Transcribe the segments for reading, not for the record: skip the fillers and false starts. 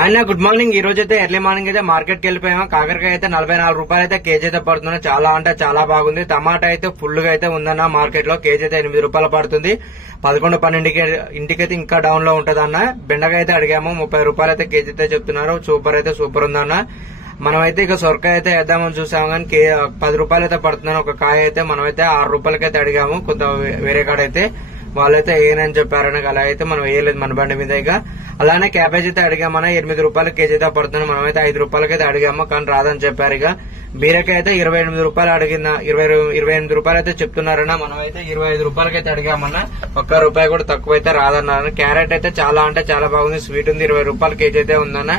ఆయన good morning. ఈ రోజు అయితే ఎర్లీ మార్నింగ్ అయితే మార్కెట్ కి వెళ్ళిపోయాము. కాకరకాయ అయితే 44 రూపాయలు అయితే కేజీ అయితే పడుతుంది. చాలా అంటే చాలా బాగుంది. టమాటా అయితే ఫుల్ గా అయితే ఉందన్న మార్కెట్ లో. కేజీ అయితే 8 రూపాయలు పడుతుంది. 11-12 ఇంటికైతే ఇంకా డౌన్ లో ఉంటదన్న. బెండకాయ అయితే అడిగాము 30 రూపాయలు అయితే కేజీ అయితే చెప్తున్నారు. సూపర్ అయితే సూపర్ ఉందన్న. మనమైతే ఇక సొరకాయ అయితే వేద్దామని చూసాము కానీ 10 రూపాయలు అయితే పడుతుందని ఒక కాయ అయితే మనమైతే 6 రూపాయలకైతే అడిగాము. కొంత వేరే కాడైతే వాళ్ళైతే ఏనని చెప్పారని అలా అయితే మనం వేయలేదు మన బండి మీద. ఇక అలానే క్యాబేజ్ అయితే అడిగామన్నా 8 రూపాయలు కేజీ అయితే పడుతుంది. మనమైతే 5 రూపాయలకైతే అడిగాము కానీ రాదని చెప్పారు. ఇక బీరకాయ అయితే 28 రూపాయలు అడిగిన 28 రూపాయలు అయితే చెప్తున్నారన్నా. మనమైతే 25 రూపాయలకైతే అడిగామన్నా. 1 రూపాయి కూడా తక్కువ అయితే రాదన్నారు. క్యారెట్ అయితే చాలా అంటే చాలా బాగుంది, స్వీట్ ఉంది. 20 రూపాయలు కేజీ అయితే ఉందన్న.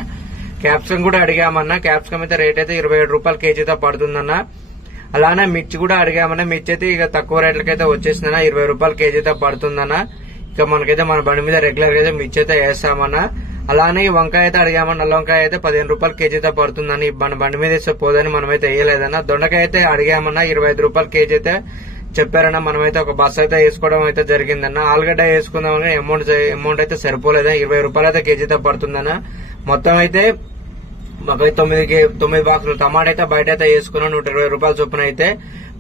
క్యాప్సికం కూడా అడిగామన్నా. క్యాప్సికం అయితే రేట్ అయితే 27 రూపాయలు కేజీ అయితే పడుతుందన్న. అలానే మిర్చి కూడా అడిగామన్నా. మిర్చి అయితే ఇక తక్కువ రేట్లకైతే వచ్చేసిందన్న. 20 రూపాయలు కేజీ అయితే పడుతుందన్న. ఇక మనకైతే మన బండి మీద రెగ్యులర్ గా అయితే మిర్చి అయితే వేస్తామన్నా. అలానే ఈ వంకాయ అయితే అడిగామన్నా. నల్ల వంకాయ అయితే 15 రూపాయలు కేజీ అయితే పడుతుందని మన బండి మీద వేస్తే పోదని మనమైతే వేయలేదన్న. దొండకాయ అయితే అడిగామన్నా 25 రూపాయలు కేజీ అయితే చెప్పారన్నా. మనమైతే ఒక బస్సు అయితే వేసుకోవడం అయితే జరిగిందన్న. ఆలుగడ్డ వేసుకుందామని అమౌంట్ అయితే సరిపోలేదా. 20 రూపాయలు అయితే కేజీ అయితే పడుతుందన్న. మొత్తం అయితే మాకు 9 బాక్సులు టమాటా అయితే బయట అయితే వేసుకున్నాం 120 రూపాయల చొప్పున అయితే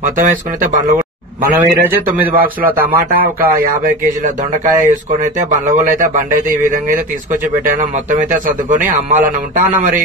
మొత్తం వేసుకుని అయితే బండ్లు మనం ఈ రోజు 9 బాక్సుల టమాటా, ఒక 50 కేజీల దొండకాయ వేసుకుని అయితే బండ్ల అయితే బండి అయితే ఈ విధంగా అయితే తీసుకొచ్చి పెట్టాను. మొత్తం అయితే సర్దుకొని అమ్మాలని ఉంటా అన్న. మరి